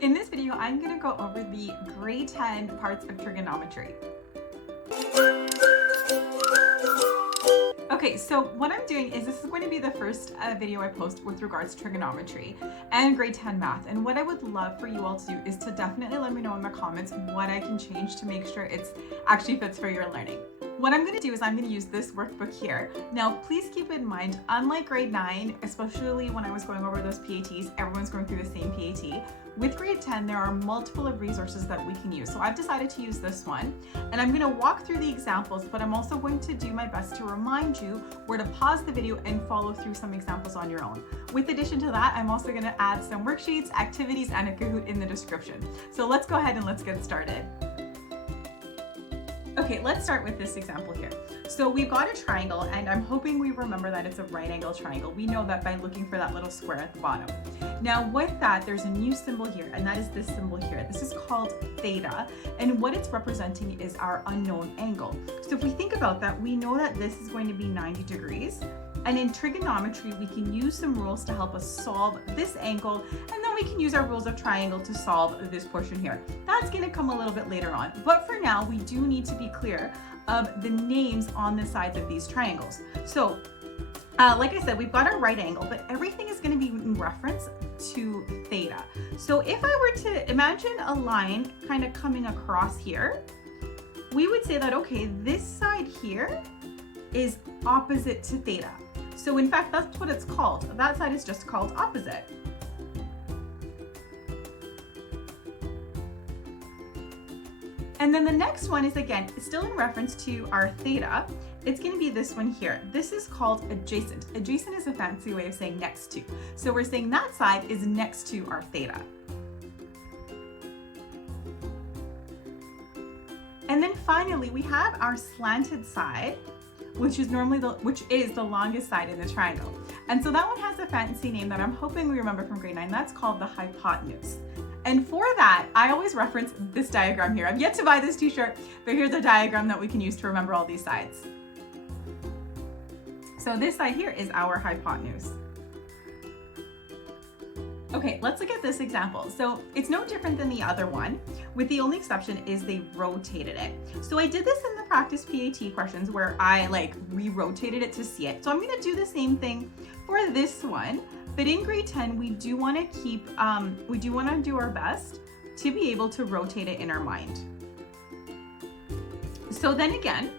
In this video, I'm going to go over the grade 10 parts of trigonometry. Okay, so what I'm doing is this is going to be the first video I post with regards to trigonometry and grade 10 math. And what I would love for you all to do is to definitely let me know in the comments what I can change to make sure it's actually fits for your learning. What I'm going to do is I'm going to use this workbook here. Now, please keep in mind, unlike grade 9, especially when I was going over those PATs, everyone's going through the same PAT. With grade 10, there are multiple of resources that we can use. So I've decided to use this one, and I'm going to walk through the examples, but I'm also going to do my best to remind you where to pause the video and follow through some examples on your own. With addition to that, I'm also going to add some worksheets, activities, and a Kahoot in the description. So let's go ahead and let's get started. Okay, let's start with this example here. So we've got a triangle, and I'm hoping we remember that it's a right angle triangle. We know that by looking for that little square at the bottom. Now with that, there's a new symbol here, and that is this symbol here. This is called theta, and what it's representing is our unknown angle. So if we think about that, we know that this is going to be 90 degrees. And in trigonometry, we can use some rules to help us solve this angle, and then we can use our rules of triangle to solve this portion here. That's going to come a little bit later on. But for now, we do need to be clear of the names on the sides of these triangles. So, like I said, we've got our right angle, but everything is going to be in reference to theta. So if I were to imagine a line kind of coming across here, we would say that, okay, this side here is opposite to theta. So in fact, that's what it's called. That side is just called opposite. And then the next one is, again, still in reference to our theta. It's going to be this one here. This is called adjacent. Adjacent is a fancy way of saying next to. So we're saying that side is next to our theta. And then finally, we have our slanted side, which is the longest side in the triangle. And so that one has a fancy name that I'm hoping we remember from grade 9. That's called the hypotenuse. And for that, I always reference this diagram here. I've yet to buy this t-shirt, but here's a diagram that we can use to remember all these sides. So this side here is our hypotenuse. Okay, let's look at this example. So it's no different than the other one, with the only exception is they rotated it. So I did this in the practice PAT questions where I re-rotated it to see it. So I'm gonna do the same thing for this one, but in grade 10, we do wanna do our best to be able to rotate it in our mind. So then again,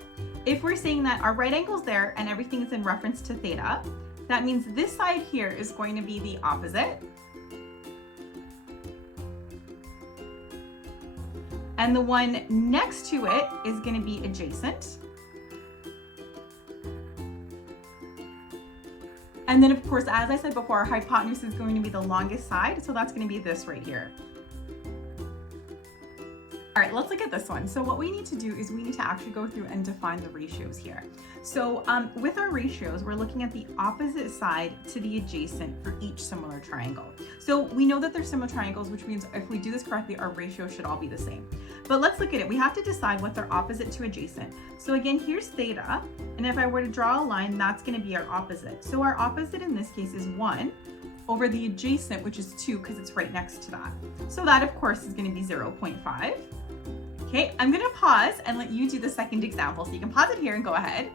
if we're saying that our right angle's there and everything is in reference to theta, that means this side here is going to be the opposite. And the one next to it is going to be adjacent. And then of course, as I said before, our hypotenuse is going to be the longest side. So that's going to be this right here. All right, let's look at this one. So what we need to do is we need to actually go through and define the ratios here. So with our ratios, we're looking at the opposite side to the adjacent for each similar triangle. So we know that they're similar triangles, which means if we do this correctly, our ratios should all be the same. But let's look at it. We have to decide what they're opposite to adjacent. So again, here's theta. And if I were to draw a line, that's going to be our opposite. So our opposite in this case is 1 over the adjacent, which is 2 because it's right next to that. So that, of course, is going to be 0.5. Okay, I'm going to pause and let you do the second example. So you can pause it here and go ahead.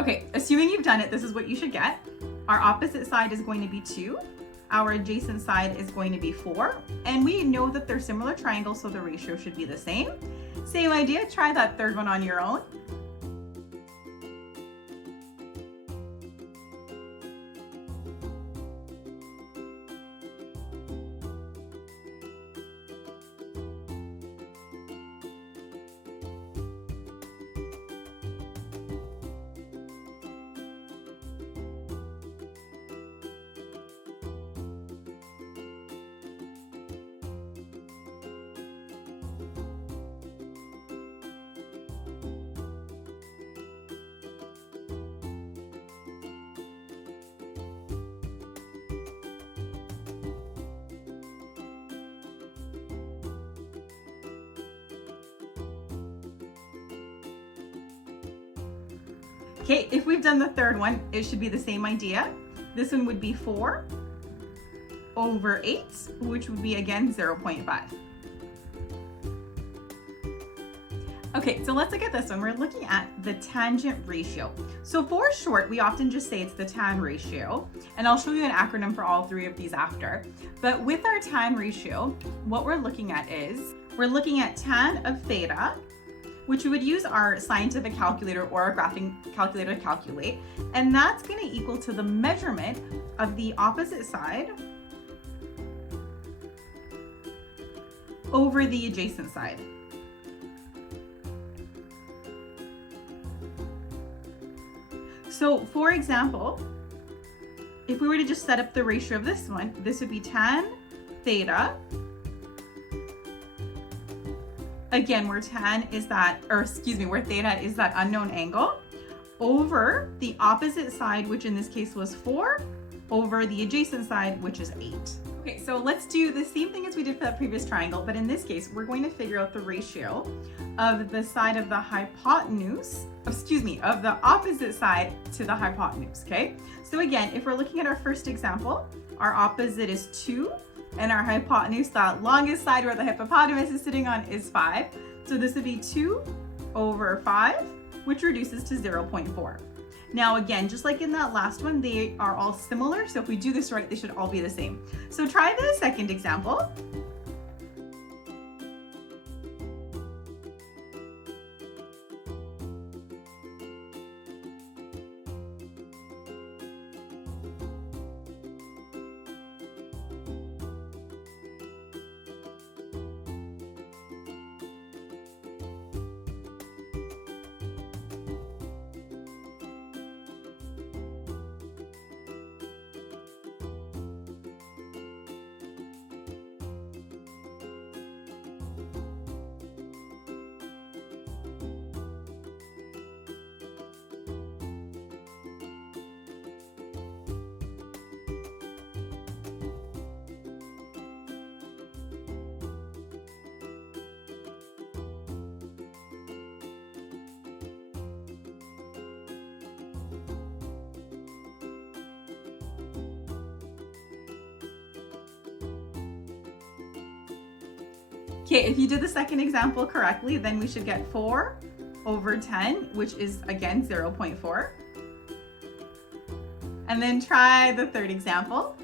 Okay, assuming you've done it, this is what you should get. Our opposite side is going to be 2. our adjacent side is going to be 4. And we know that they're similar triangles, so the ratio should be the same. Same idea, try that third one on your own. Okay, if we've done the third one, it should be the same idea. This one would be 4 over 8, which would be again 0.5. Okay, so let's look at this one. We're looking at the tangent ratio. So for short, we often just say it's the tan ratio, and I'll show you an acronym for all three of these after. But with our tan ratio, what we're looking at is, we're looking at tan of theta, which we would use our scientific calculator or our graphing calculator to calculate, and that's going to equal to the measurement of the opposite side over the adjacent side. So for example, if we were to just set up the ratio of this one, this would be tan theta, again, where tan is that, or excuse me, where theta is that unknown angle, over the opposite side, which in this case was 4, over the adjacent side, which is 8. Okay, so let's do the same thing as we did for that previous triangle, but in this case, we're going to figure out the ratio of the side of the hypotenuse, of the opposite side to the hypotenuse, okay? So again, if we're looking at our first example, our opposite is 2, and our hypotenuse, that longest side where the hippopotamus is sitting on, is 5. So this would be 2 over 5, which reduces to 0.4. Now again, just like in that last one, they are all similar. So if we do this right, they should all be the same. So try the second example. Okay, if you did the second example correctly, then we should get 4 over 10, which is again 0.4. And then try the third example.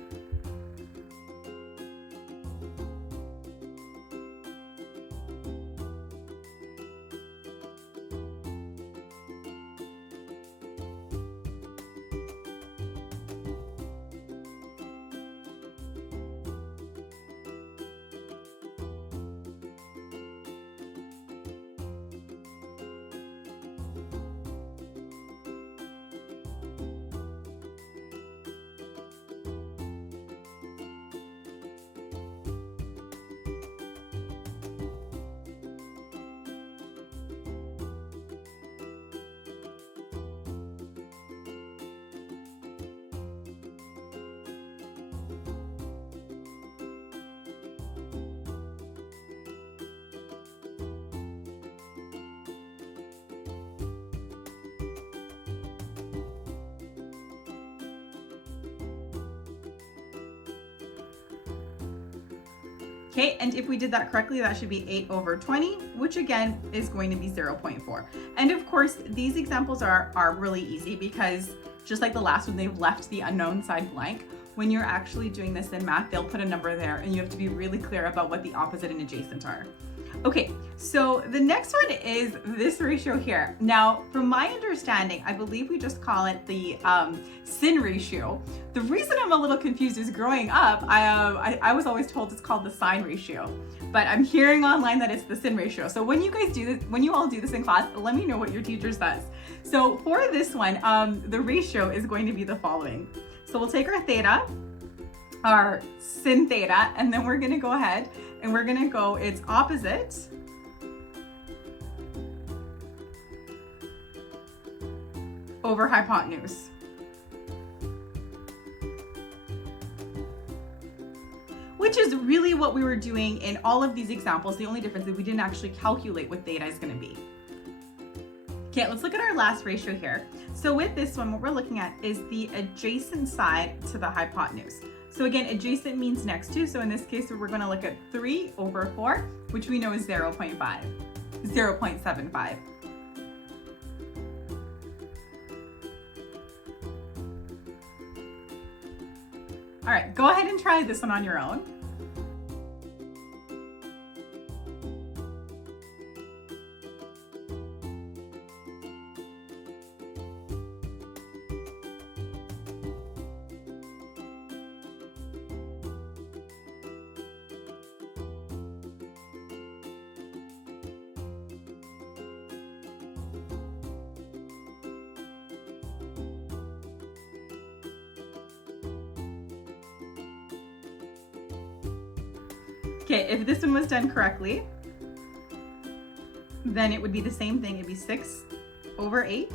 Okay, and if we did that correctly, that should be 8 over 20, which again is going to be 0.4. And of course, these examples are really easy because just like the last one, they've left the unknown side blank. when you're actually doing this in math, they'll put a number there and you have to be really clear about what the opposite and adjacent are. Okay, so the next one is this ratio here. Now, from my understanding, I believe we just call it the sine ratio. The reason I'm a little confused is growing up, I was always told it's called the sine ratio, but I'm hearing online that it's the sine ratio. So when you guys do this, when you all do this in class, let me know what your teacher says. So for this one, the ratio is going to be the following. So we'll take our theta, our sin theta, and then we're gonna go ahead and we're gonna go, it's opposite over hypotenuse. Which is really what we were doing in all of these examples. The only difference is we didn't actually calculate what theta is gonna be. Okay, let's look at our last ratio here. So with this one, what we're looking at is the adjacent side to the hypotenuse. So again, adjacent means next to. So in this case, we're going to look at 3 over 4, which we know is 0.75. All right, go ahead and try this one on your own. Okay, if this one was done correctly, then it would be the same thing. It'd be 6 over 8,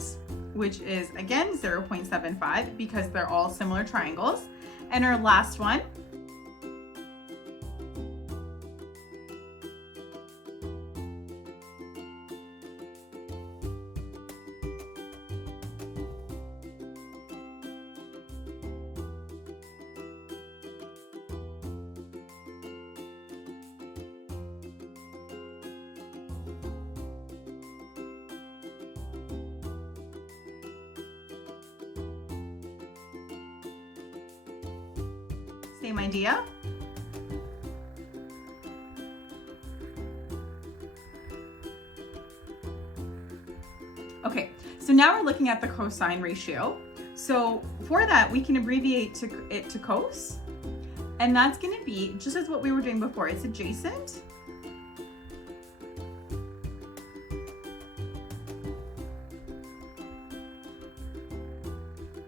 which is again 0.75 because they're all similar triangles. And our last one, same idea. Okay, so now we're looking at the cosine ratio. So for that, we can abbreviate it to cos, and that's going to be just as what we were doing before. It's adjacent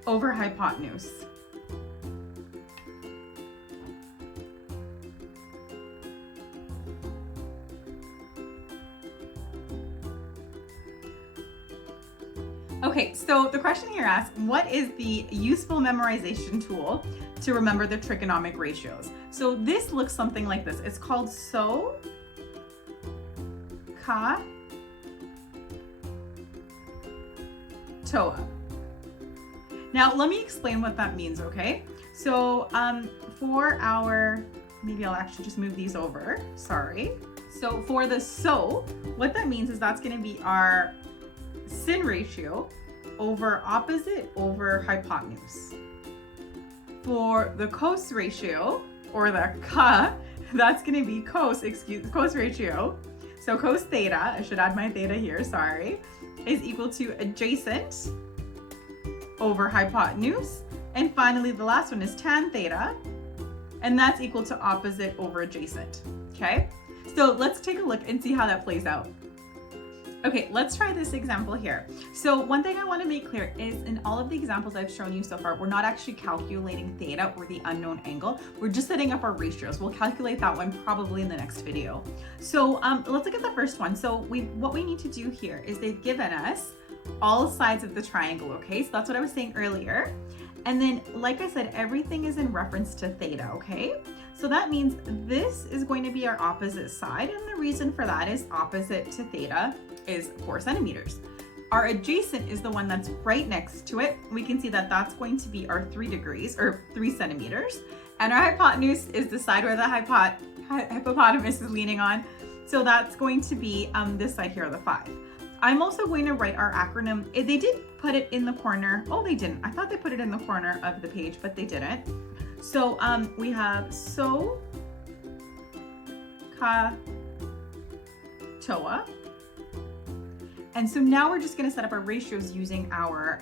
over hypotenuse. Okay, so the question here asks, what is the useful memorization tool to remember the trigonometric ratios? So this looks something like this. It's called SOH CAH TOA. Now, let me explain what that means, okay? So for our, maybe I'll actually just move these over, sorry. So for the SOH, what that means is that's gonna be our sine ratio over opposite over hypotenuse. For the cos ratio, or the CAH, that's gonna be cos ratio. So cos theta, I should add my theta here, sorry, is equal to adjacent over hypotenuse. And finally, the last one is tan theta, and that's equal to opposite over adjacent, okay? So let's take a look and see how that plays out. Okay, let's try this example here. So one thing I want to make clear is in all of the examples I've shown you so far, we're not actually calculating theta or the unknown angle. We're just setting up our ratios. We'll calculate that one probably in the next video. So let's look at the first one. So what we need to do here is they've given us all sides of the triangle, okay? So that's what I was saying earlier. And then, like I said, everything is in reference to theta, okay? So that means this is going to be our opposite side, and the reason for that is opposite to theta is 4 centimeters. Our adjacent is the one that's right next to it. We can see that that's going to be our 3 degrees, or 3 centimeters. And our hypotenuse is the side where the hippopotamus is leaning on. So that's going to be this side here, the 5. I'm also going to write our acronym. They did put it in the corner. Oh, they didn't. I thought they put it in the corner of the page, but they didn't. So we have SOH CAH TOA. And so now we're just going to set up our ratios using our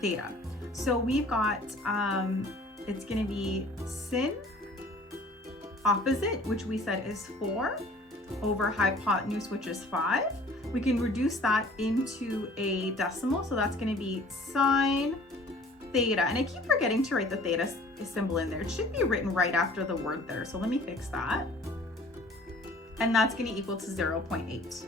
theta. So we've got, it's going to be sin opposite, which we said is 4, over hypotenuse, which is 5. We can reduce that into a decimal. So that's going to be sine theta. And I keep forgetting to write the theta symbol in there. It should be written right after the word there. So let me fix that. And that's going to equal to 0.8.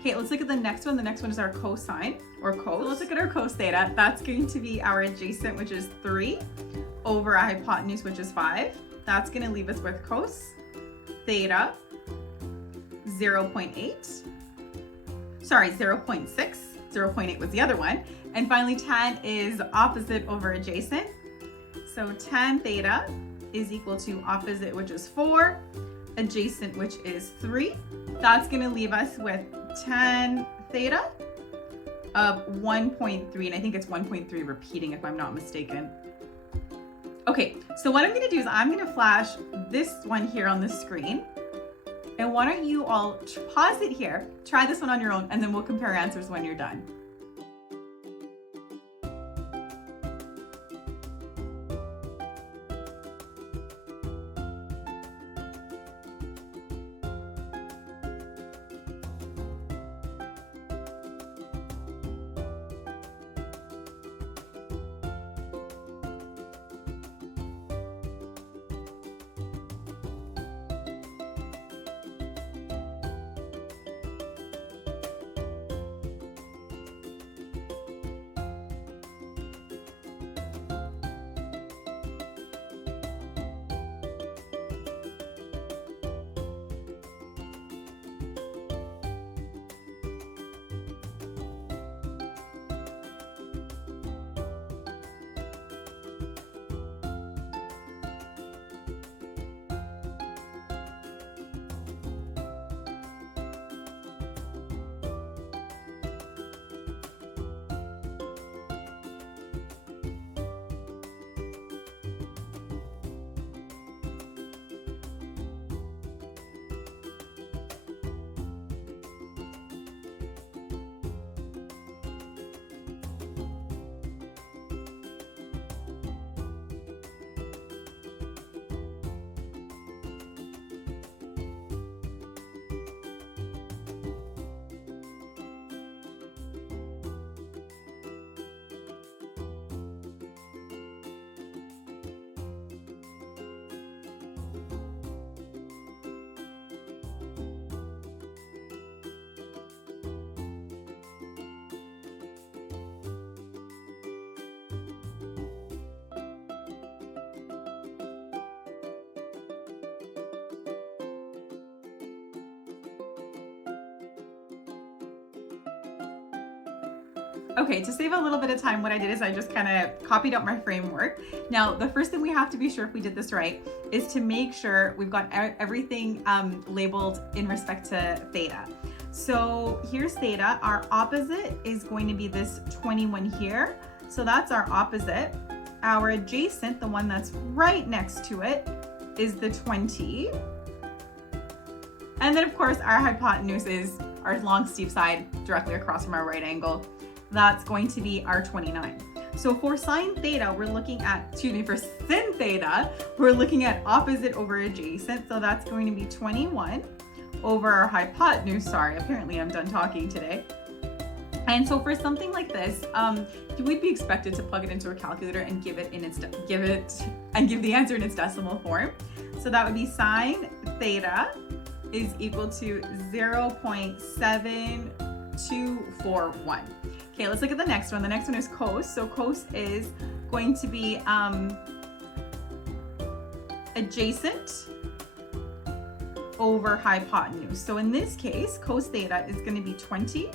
Okay, let's look at the next one. The next one is our cosine, or cos. So let's look at our cos theta. That's going to be our adjacent, which is 3, over a hypotenuse, which is 5. That's going to leave us with cos theta 0.8. Sorry, 0.6. 0.8 was the other one. And finally, tan is opposite over adjacent. So tan theta is equal to opposite, which is 4, adjacent, which is 3. That's going to leave us with tan theta of 1.3, and I think it's 1.3 repeating if I'm not mistaken. Okay, so what I'm going to do is I'm going to flash this one here on the screen. And why don't you all pause it here, try this one on your own, and then we'll compare answers when you're done. Okay, to save a little bit of time, what I did is I just kind of copied out my framework. Now, the first thing we have to be sure if we did this right is to make sure we've got everything labeled in respect to theta. So here's theta. Our opposite is going to be this 21 here. So that's our opposite. Our adjacent, the one that's right next to it, is the 20. And then of course our hypotenuse is our long steep side directly across from our right angle. That's going to be our 29. So for sine theta, we're looking at, for sin theta, we're looking at opposite over adjacent. So that's going to be 21 over our hypotenuse. Sorry, apparently I'm done talking today. And so for something like this, you would be expected to plug it into a calculator and give the answer in its decimal form. So that would be sine theta is equal to 0.7241. Okay, let's look at the next one. The next one is cos. So cos is going to be adjacent over hypotenuse. So in this case, cos theta is going to be 20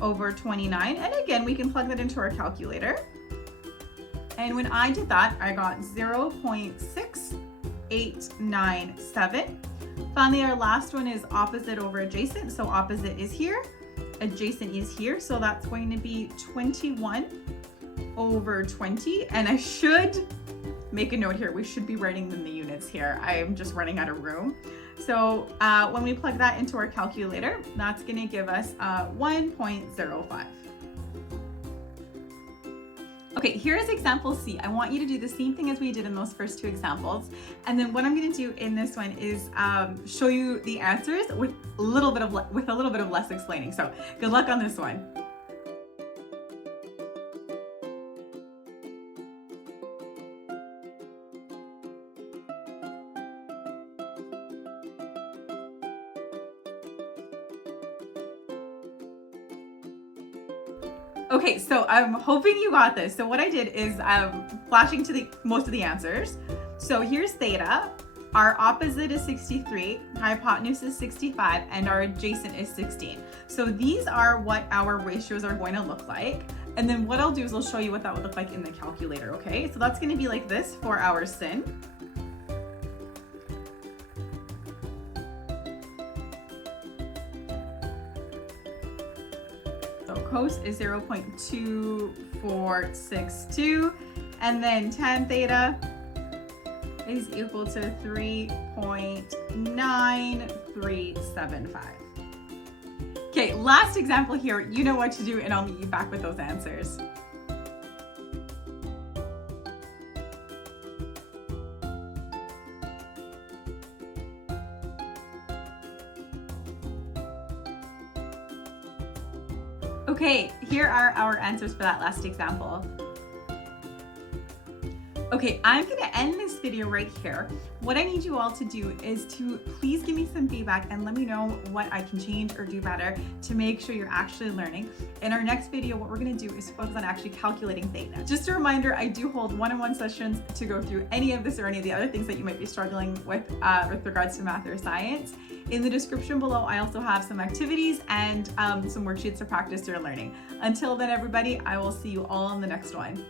over 29. And again, we can plug that into our calculator. And when I did that, I got 0.6897. Finally, our last one is opposite over adjacent. So opposite is here. Adjacent is here, so that's going to be 21 over 20. And I should make a note here. We should be writing in the units here. I am just running out of room. So when we plug that into our calculator, that's going to give us 1.05. Okay, here's example C. I want you to do the same thing as we did in those first two examples. And then what I'm going to do in this one is show you the answers with a little bit of less explaining. So good luck on this one. Okay, so I'm hoping you got this. So what I did is flashing to most of the answers. So here's theta, our opposite is 63, hypotenuse is 65, and our adjacent is 16. So these are what our ratios are going to look like. And then what I'll do is I'll show you what that would look like in the calculator, okay? So that's going to be like this for our sin. Cos is 0.2462, and then tan theta is equal to 3.9375. Okay, last example here. You know what to do, and I'll meet you back with those answers. Okay, here are our answers for that last example. Okay, I'm gonna end this video right here. What I need you all to do is to please give me some feedback and let me know what I can change or do better to make sure you're actually learning. In our next video, what we're gonna do is focus on actually calculating theta. Just a reminder, I do hold one-on-one sessions to go through any of this or any of the other things that you might be struggling with regards to math or science. In the description below, I also have some activities and some worksheets to practice your learning. Until then, everybody, I will see you all on the next one.